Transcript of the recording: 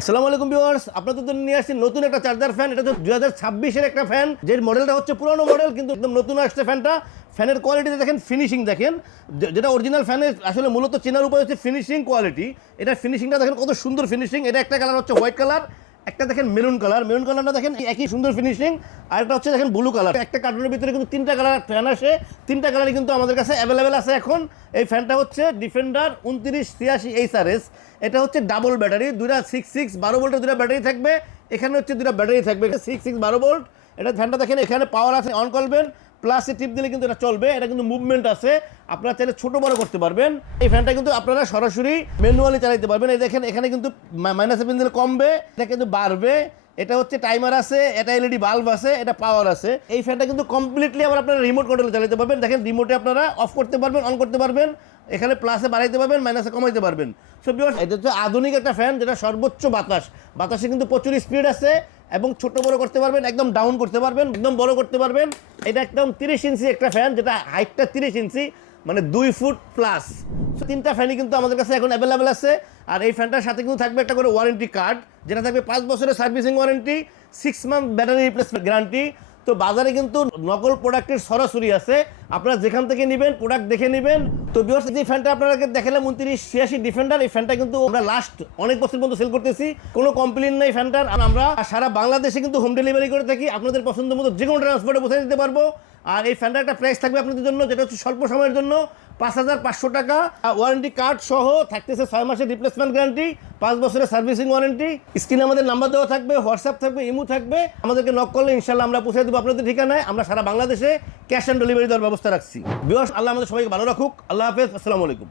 আসসালামু আলাইকুম ভিউয়ার্স, আপনাদের জন্য নিয়ে আসছি নতুন একটা চার্জার ফ্যান। এটা হচ্ছে 2026-এর একটা ফ্যান, যে মডেলটা হচ্ছে পুরনো মডেল কিন্তু একদম নতুন আসছে ফ্যানটা। ফ্যানের কোয়ালিটিতে দেখেন, ফিনিশিং দেখেন, যেটা অরিজিনাল ফ্যানের আসলে মূলত চেনার উপায় হচ্ছে ফিনিশিং কোয়ালিটি। এটার ফিনিশিংটা দেখেন কত সুন্দর ফিনিশিং। এটা একটা কালার হচ্ছে হোয়াইট কালার, একটা দেখেন মেরুন কালার। মেরুন কালারটা দেখেন একই সুন্দর ফিনিশিং। আর একটা হচ্ছে দেখেন ব্লু কালার। একটা কার্টুনের ভিতরে কিন্তু তিনটা কালার ফ্যান আসে, তিনটা কালারই কিন্তু আমাদের কাছে অ্যাভেলেবেল আছে এখন। এই ফ্যানটা হচ্ছে ডিফেন্ডার 2983 HRS। এটা হচ্ছে ডাবল ব্যাটারি, দুইটা 66 12 ভোল্টের দুইটা ব্যাটারি থাকবে। এখানে হচ্ছে দুইটা ব্যাটারি থাকবে 66 12 ভোল্ট। এটা ফ্যানটা দেখেন, এখানে পাওয়ার আছে, অন করবেন প্লাসে টিপ দিলে কিন্তু এটা চলবে। এটা কিন্তু মুভমেন্ট আছে, আপনারা চাইলে ছোট বড় করতে পারবেন। এই ফ্যানটা কিন্তু আপনারা সরাসরি ম্যানুয়ালি চালাতে পারবেন। এই দেখেন, এখানে কিন্তু মাইনাসে পিন দিলে কমবে, এটা কিন্তু বাড়বে। এটা হচ্ছে টাইমার আছে, এটা এলইডি বাল্ব আছে, এটা পাওয়ার আছে। এই ফ্যানটা কিন্তু কমপ্লিটলি আবার আপনারা রিমোট কন্ট্রোলে চালাতে পারবেন। দেখেন, রিমোটে আপনারা অফ করতে পারবেন, অন করতে পারবেন, এখানে প্লাসে বাড়াইতে পারবেন, মাইনাসে কমাইতে পারবেন। সো ভিউয়ার্স, এটা হচ্ছে আধুনিক একটা ফ্যান, যেটা সর্বোচ্চ বাতাসে কিন্তু প্রচুর স্পিড আছে, এবং ছোট বড় করতে পারবেন, একদম ডাউন করতে পারবেন, একদম বড় করতে পারবেন। এটা একদম 30 ইঞ্চি একটা ফ্যান, যেটা হাইটটা 30 ইঞ্চি, মানে 2 ফুট প্লাস। তিনটা ফ্যানই কিন্তু আমাদের কাছে এখন অ্যাভেলেবেল আছে। আর এই ফ্যানটার সাথে কিন্তু থাকবে একটা করে ওয়ারেন্টি কার্ড, যেটা থাকবে 5 বছরের servicing warranty, 6 month battery replacement guarantee. তো বাজারে কিন্তু নকল প্রোডাক্টের সরাসরি আছে, আপনারা যেখান থেকে নেবেন প্রোডাক্ট দেখে নেবেন। তো ভিউয়ার্স, এই ফ্যানটা আপনাদেরকে দেখালাম 2986 ডিফেন্ডার। এই ফ্যানটা কিন্তু আমরা লাস্ট অনেক বছর পর্যন্ত সেল করতেছি, কোনো কমপ্লেন নেই ফ্যানটার। আর আমরা সারা বাংলাদেশে কিন্তু হোম ডেলিভারি করে থাকি, আপনাদের পছন্দ মতো যে কোনো ট্রান্সপোর্টে পৌঁছে দিতে পারবো। আর এই ফ্যানটার একটা প্রাইস থাকবে আপনাদের জন্য, যেটা হচ্ছে স্বল্প সময়ের জন্য 5500 টাকা। ওয়ারেন্টি কার্ড সহ থাকতেছে 6 মাসের রিপ্লেসমেন্ট গ্যারান্টি, 5 বছরের সার্ভিসিং ওয়ারেন্টি। স্ক্রিনে আমাদের নাম্বার দেওয়া থাকবে, হোয়াটসঅ্যাপ থাকবে, ইমো থাকবে। আমাদেরকে নক করলে ইনশাল্লাহ আমরা পৌঁছে দেবো আপনাদের ঠিকানায়। আমরা সারা বাংলাদেশে ক্যাশ অন ডেলিভারি দেওয়ার ব্যবস্থা রাখছি। ভিউয়ার্স, আল্লাহ আমাদের সবাইকে ভালো রাখুক। আল্লাহ হাফেজ, আসসালামু আলাইকুম।